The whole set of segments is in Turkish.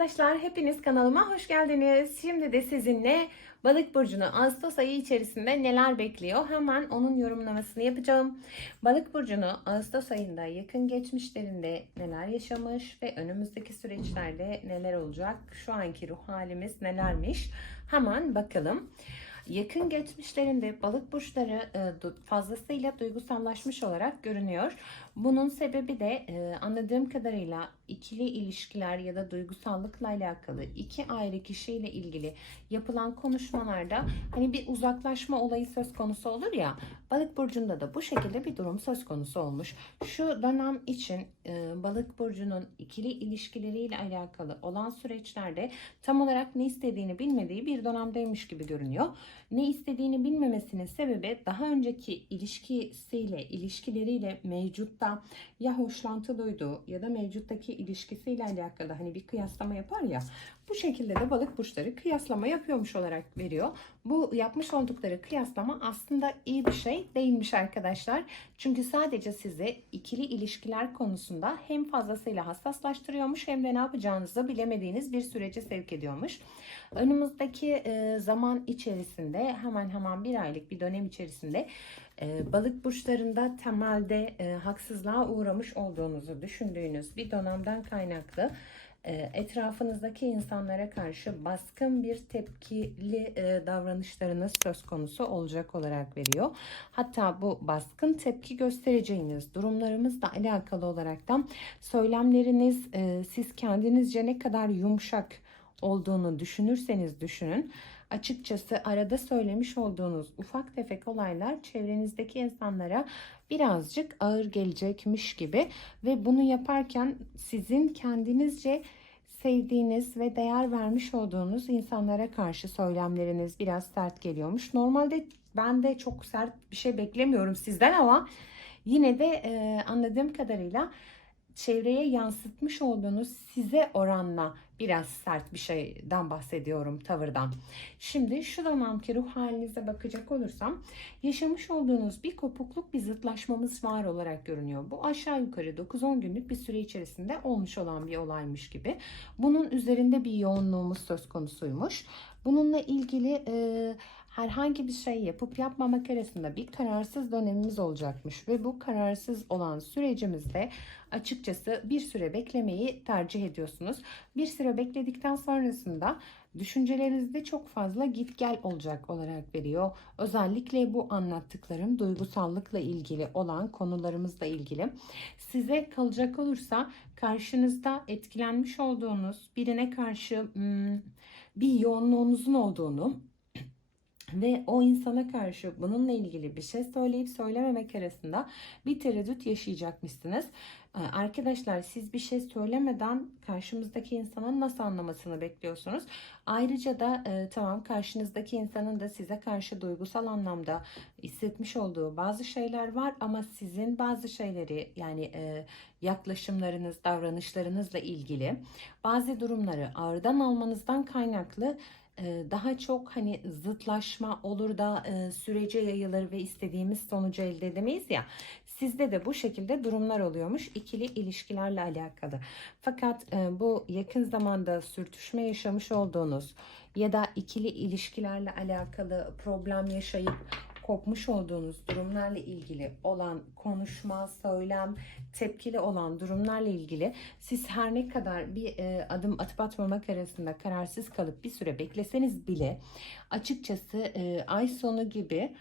arkadaşlar, hepiniz kanalıma hoş geldiniz. Şimdi de sizinle Balık burcunu Ağustos ayı içerisinde neler bekliyor? Hemen onun yorumlamasını yapacağım. Balık burcunu Ağustos ayında yakın geçmişlerinde neler yaşamış ve önümüzdeki süreçlerde neler olacak? Şu anki ruh halimiz nelermiş? Hemen bakalım. Yakın geçmişlerinde balık burçları e, fazlasıyla duygusallaşmış olarak görünüyor. Bunun sebebi de e, anladığım kadarıyla ikili ilişkiler ya da duygusallıkla alakalı iki ayrı kişiyle ilgili yapılan konuşmalarda hani bir uzaklaşma olayı söz konusu olur ya balık burcunda da bu şekilde bir durum söz konusu olmuş. Şu dönem için e, balık burcunun ikili ilişkileriyle alakalı olan süreçlerde tam olarak ne istediğini bilmediği bir dönemdeymiş gibi görünüyor. Ne istediğini bilmemesinin sebebi daha önceki ilişkisiyle, ilişkileriyle mevcutta ya hoşlantı duyduğu ya da mevcuttaki ilişkisiyle alakalı hani bir kıyaslama yapar ya bu şekilde de balık burçları kıyaslama yapıyormuş olarak veriyor. Bu yapmış oldukları kıyaslama aslında iyi bir şey değilmiş arkadaşlar. Çünkü sadece sizi ikili ilişkiler konusunda hem fazlasıyla hassaslaştırıyormuş hem de ne yapacağınızı bilemediğiniz bir sürece sevk ediyormuş. Önümüzdeki e, zaman içerisinde hemen hemen bir aylık bir dönem içerisinde e, balık burçlarında temelde e, haksızlığa uğramış olduğunuzu düşündüğünüz bir dönemden kaynaklı etrafınızdaki insanlara karşı baskın bir tepkili e, davranışlarınız söz konusu olacak olarak veriyor. Hatta bu baskın tepki göstereceğiniz durumlarımızla alakalı olaraktan söylemleriniz e, siz kendinizce ne kadar yumuşak olduğunu düşünürseniz düşünün. Açıkçası arada söylemiş olduğunuz ufak tefek olaylar çevrenizdeki insanlara birazcık ağır gelecekmiş gibi ve bunu yaparken sizin kendinizce sevdiğiniz ve değer vermiş olduğunuz insanlara karşı söylemleriniz biraz sert geliyormuş. Normalde ben de çok sert bir şey beklemiyorum sizden ama yine de e, anladığım kadarıyla çevreye yansıtmış olduğunuz size oranla biraz sert bir şeyden bahsediyorum tavırdan. Şimdi şu dönemki ruh halinize bakacak olursam yaşamış olduğunuz bir kopukluk bir zıtlaşmamız var olarak görünüyor. Bu aşağı yukarı 9-10 günlük bir süre içerisinde olmuş olan bir olaymış gibi. Bunun üzerinde bir yoğunluğumuz söz konusuymuş. Bununla ilgili e, herhangi bir şey yapıp yapmamak arasında bir kararsız dönemimiz olacakmış ve bu kararsız olan sürecimizde açıkçası bir süre beklemeyi tercih ediyorsunuz. Bir süre bekledikten sonrasında düşüncelerinizde çok fazla git gel olacak olarak veriyor. Özellikle bu anlattıklarım duygusallıkla ilgili olan konularımızla ilgili. Size kalacak olursa karşınızda etkilenmiş olduğunuz birine karşı hmm, bir yoğunluğunuzun olduğunu ve o insana karşı bununla ilgili bir şey söyleyip söylememek arasında bir tereddüt yaşayacakmışsınız. Ee, Arkadaşlar siz bir şey söylemeden karşımızdaki insanın nasıl anlamasını bekliyorsunuz? Ayrıca da e, tamam karşınızdaki insanın da size karşı duygusal anlamda hissetmiş olduğu bazı şeyler var ama sizin bazı şeyleri yani e, yaklaşımlarınız, davranışlarınızla ilgili bazı durumları ağırdan almanızdan kaynaklı e, daha çok hani zıtlaşma olur da e, sürece yayılır ve istediğimiz sonucu elde edemeyiz ya. Sizde de bu şekilde durumlar oluyormuş ikili ilişkilerle alakalı. Fakat e, bu yakın zamanda sürtüşme yaşamış olduğunuz ya da ikili ilişkilerle alakalı problem yaşayıp kopmuş olduğunuz durumlarla ilgili olan konuşma, söylem, tepkili olan durumlarla ilgili siz her ne kadar bir e, adım atıp atmamak arasında kararsız kalıp bir süre bekleseniz bile açıkçası e, ay sonu gibi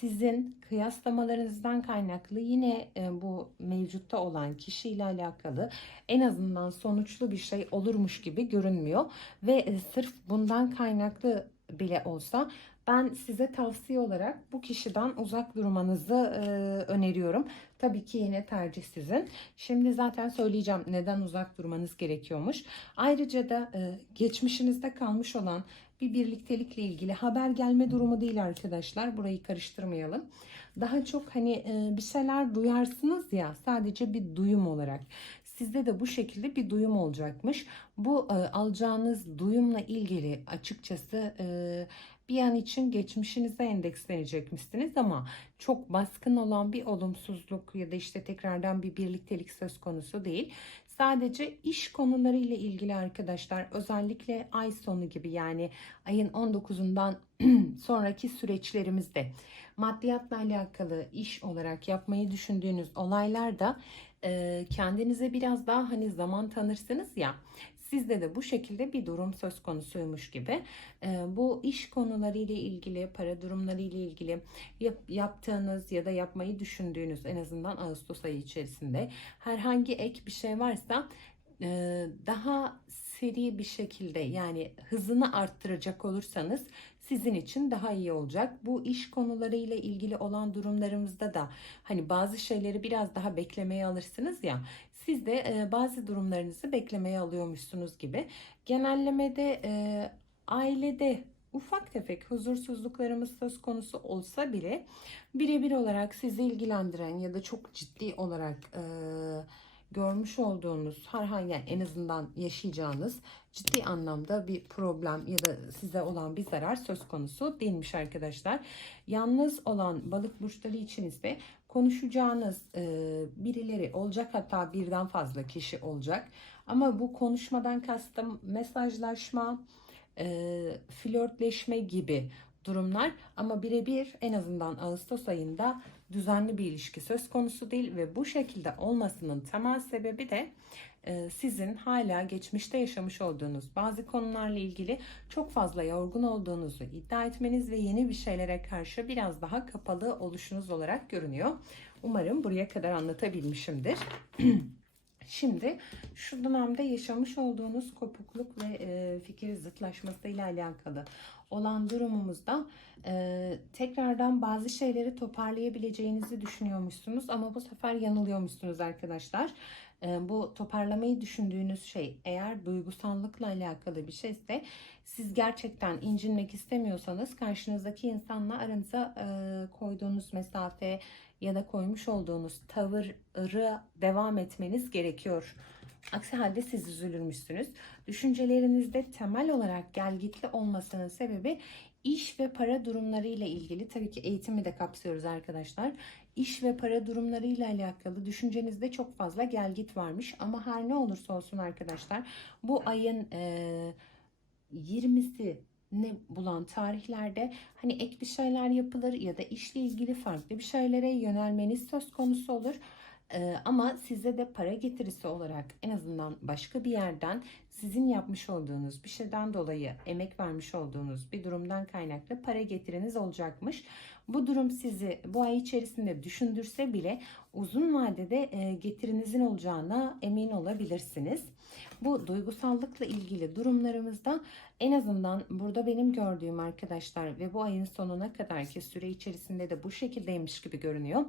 sizin kıyaslamalarınızdan kaynaklı yine e, bu mevcutta olan kişiyle alakalı en azından sonuçlu bir şey olurmuş gibi görünmüyor ve e, sırf bundan kaynaklı bile olsa ben size tavsiye olarak bu kişiden uzak durmanızı e, öneriyorum. Tabii ki yine tercih sizin. Şimdi zaten söyleyeceğim neden uzak durmanız gerekiyormuş. Ayrıca da e, geçmişinizde kalmış olan bir birliktelikle ilgili haber gelme durumu değil arkadaşlar. Burayı karıştırmayalım. Daha çok hani e, bir şeyler duyarsınız ya sadece bir duyum olarak. Sizde de bu şekilde bir duyum olacakmış. Bu e, alacağınız duyumla ilgili açıkçası e, bir an için geçmişinize endekslenecekmişsiniz ama çok baskın olan bir olumsuzluk ya da işte tekrardan bir birliktelik söz konusu değil. Sadece iş konularıyla ilgili arkadaşlar özellikle ay sonu gibi yani ayın 19'undan sonraki süreçlerimizde maddiyatla alakalı iş olarak yapmayı düşündüğünüz olaylarda kendinize biraz daha hani zaman tanırsınız ya sizde de bu şekilde bir durum söz konusuymuş gibi. E, bu iş konuları ile ilgili, para durumları ile ilgili yap, yaptığınız ya da yapmayı düşündüğünüz en azından Ağustos ayı içerisinde herhangi ek bir şey varsa e, daha seri bir şekilde yani hızını arttıracak olursanız sizin için daha iyi olacak. Bu iş konularıyla ilgili olan durumlarımızda da hani bazı şeyleri biraz daha beklemeye alırsınız ya siz de e, bazı durumlarınızı beklemeye alıyormuşsunuz gibi. Genellemede e, ailede ufak tefek huzursuzluklarımız söz konusu olsa bile birebir olarak sizi ilgilendiren ya da çok ciddi olarak e, görmüş olduğunuz herhangi yani en azından yaşayacağınız ciddi anlamda bir problem ya da size olan bir zarar söz konusu değilmiş arkadaşlar. Yalnız olan balık burçları için ise konuşacağınız e, birileri olacak hatta birden fazla kişi olacak. Ama bu konuşmadan kastım mesajlaşma, e, flörtleşme gibi durumlar ama birebir en azından Ağustos ayında düzenli bir ilişki söz konusu değil ve bu şekilde olmasının temel sebebi de e, sizin hala geçmişte yaşamış olduğunuz bazı konularla ilgili çok fazla yorgun olduğunuzu iddia etmeniz ve yeni bir şeylere karşı biraz daha kapalı oluşunuz olarak görünüyor. Umarım buraya kadar anlatabilmişimdir. Şimdi şu dönemde yaşamış olduğunuz kopukluk ve e, fikir zıtlaşması ile alakalı olan durumumuzda e, tekrardan bazı şeyleri toparlayabileceğinizi düşünüyormuşsunuz ama bu sefer yanılıyormuşsunuz arkadaşlar. Bu toparlamayı düşündüğünüz şey eğer duygusallıkla alakalı bir şeyse siz gerçekten incinmek istemiyorsanız karşınızdaki insanla aranıza koyduğunuz mesafe ya da koymuş olduğunuz tavırı devam etmeniz gerekiyor. Aksi halde siz üzülürmüşsünüz. Düşüncelerinizde temel olarak gelgitli olmasının sebebi iş ve para durumları ile ilgili tabii ki eğitimi de kapsıyoruz arkadaşlar. İş ve para durumları ile alakalı düşüncenizde çok fazla gelgit varmış ama her ne olursa olsun arkadaşlar bu ayın e, 20'si ne bulan tarihlerde hani ek bir şeyler yapılır ya da işle ilgili farklı bir şeylere yönelmeniz söz konusu olur. Ee, ama size de para getirisi olarak en azından başka bir yerden sizin yapmış olduğunuz bir şeyden dolayı emek vermiş olduğunuz bir durumdan kaynaklı para getiriniz olacakmış. Bu durum sizi bu ay içerisinde düşündürse bile uzun vadede e, getirinizin olacağına emin olabilirsiniz. Bu duygusallıkla ilgili durumlarımızda en azından burada benim gördüğüm arkadaşlar ve bu ayın sonuna kadarki süre içerisinde de bu şekildeymiş gibi görünüyor.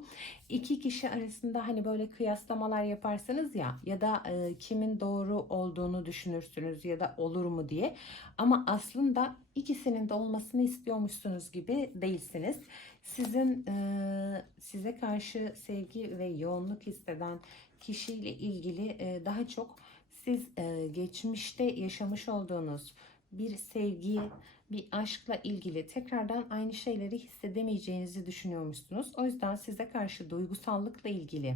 İki kişi arasında hani böyle kıyaslamalar yaparsanız ya ya da e, kimin doğru olduğunu düşünürsünüz ya da olur mu diye. Ama aslında ikisinin de olmasını istiyormuşsunuz gibi değilsiniz. Sizin e, size karşı sevgi ve yoğunluk hisseden kişiyle ilgili e, daha çok siz e, geçmişte yaşamış olduğunuz bir sevgi, bir aşkla ilgili tekrardan aynı şeyleri hissedemeyeceğinizi düşünüyormuşsunuz. O yüzden size karşı duygusallıkla ilgili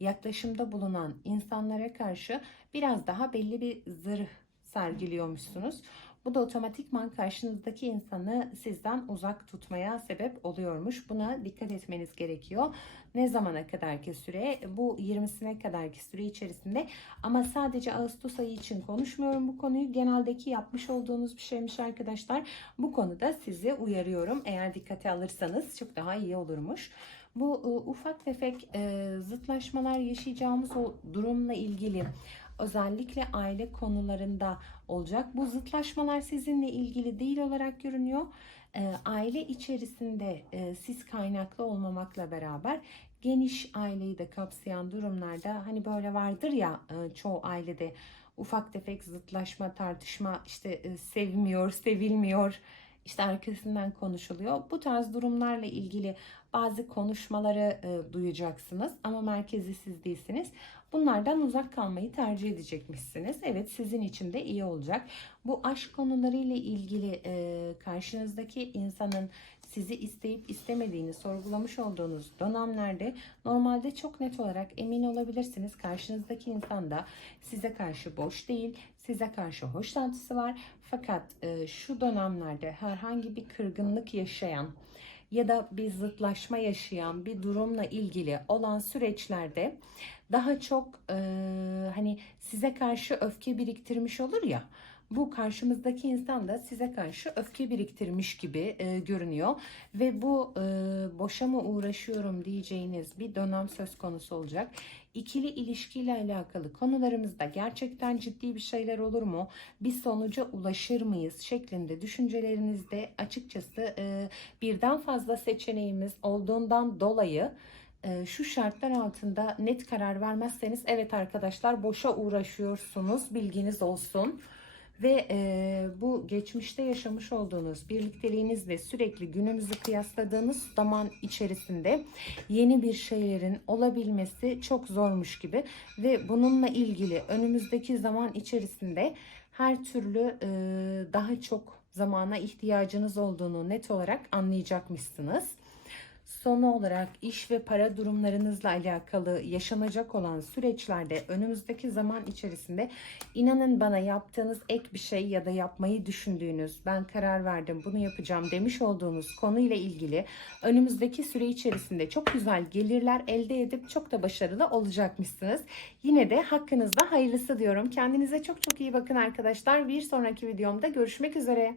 yaklaşımda bulunan insanlara karşı biraz daha belli bir zırh sergiliyormuşsunuz. Bu da otomatikman karşınızdaki insanı sizden uzak tutmaya sebep oluyormuş. Buna dikkat etmeniz gerekiyor. Ne zamana kadarki süre? Bu 20'sine kadarki süre içerisinde. Ama sadece Ağustos ayı için konuşmuyorum bu konuyu. Geneldeki yapmış olduğunuz bir şeymiş arkadaşlar. Bu konuda sizi uyarıyorum. Eğer dikkate alırsanız çok daha iyi olurmuş. Bu e, ufak tefek e, zıtlaşmalar yaşayacağımız o durumla ilgili özellikle aile konularında olacak. Bu zıtlaşmalar sizinle ilgili değil olarak görünüyor. E, aile içerisinde e, siz kaynaklı olmamakla beraber geniş aileyi de kapsayan durumlarda hani böyle vardır ya e, çoğu ailede ufak tefek zıtlaşma, tartışma işte e, sevmiyor, sevilmiyor işte arkasından konuşuluyor. Bu tarz durumlarla ilgili bazı konuşmaları duyacaksınız ama merkezi siz değilsiniz. Bunlardan uzak kalmayı tercih edecekmişsiniz. Evet sizin için de iyi olacak. Bu aşk konularıyla ilgili e, karşınızdaki insanın sizi isteyip istemediğini sorgulamış olduğunuz dönemlerde normalde çok net olarak emin olabilirsiniz. Karşınızdaki insan da size karşı boş değil, size karşı hoşlantısı var. Fakat e, şu dönemlerde herhangi bir kırgınlık yaşayan ya da bir zıtlaşma yaşayan bir durumla ilgili olan süreçlerde daha çok e, hani size karşı öfke biriktirmiş olur ya bu karşımızdaki insan da size karşı öfke biriktirmiş gibi e, görünüyor ve bu e, boşa mı uğraşıyorum diyeceğiniz bir dönem söz konusu olacak. İkili ilişkiyle alakalı konularımızda gerçekten ciddi bir şeyler olur mu? Bir sonuca ulaşır mıyız şeklinde düşüncelerinizde açıkçası e, birden fazla seçeneğimiz olduğundan dolayı şu şartlar altında net karar vermezseniz evet arkadaşlar boşa uğraşıyorsunuz bilginiz olsun. Ve e, bu geçmişte yaşamış olduğunuz birlikteliğinizle sürekli günümüzü kıyasladığınız zaman içerisinde yeni bir şeylerin olabilmesi çok zormuş gibi ve bununla ilgili önümüzdeki zaman içerisinde her türlü e, daha çok zamana ihtiyacınız olduğunu net olarak anlayacakmışsınız. Sonu olarak iş ve para durumlarınızla alakalı yaşanacak olan süreçlerde önümüzdeki zaman içerisinde inanın bana yaptığınız ek bir şey ya da yapmayı düşündüğünüz ben karar verdim bunu yapacağım demiş olduğunuz konuyla ilgili önümüzdeki süre içerisinde çok güzel gelirler elde edip çok da başarılı olacakmışsınız. Yine de hakkınızda hayırlısı diyorum. Kendinize çok çok iyi bakın arkadaşlar. Bir sonraki videomda görüşmek üzere.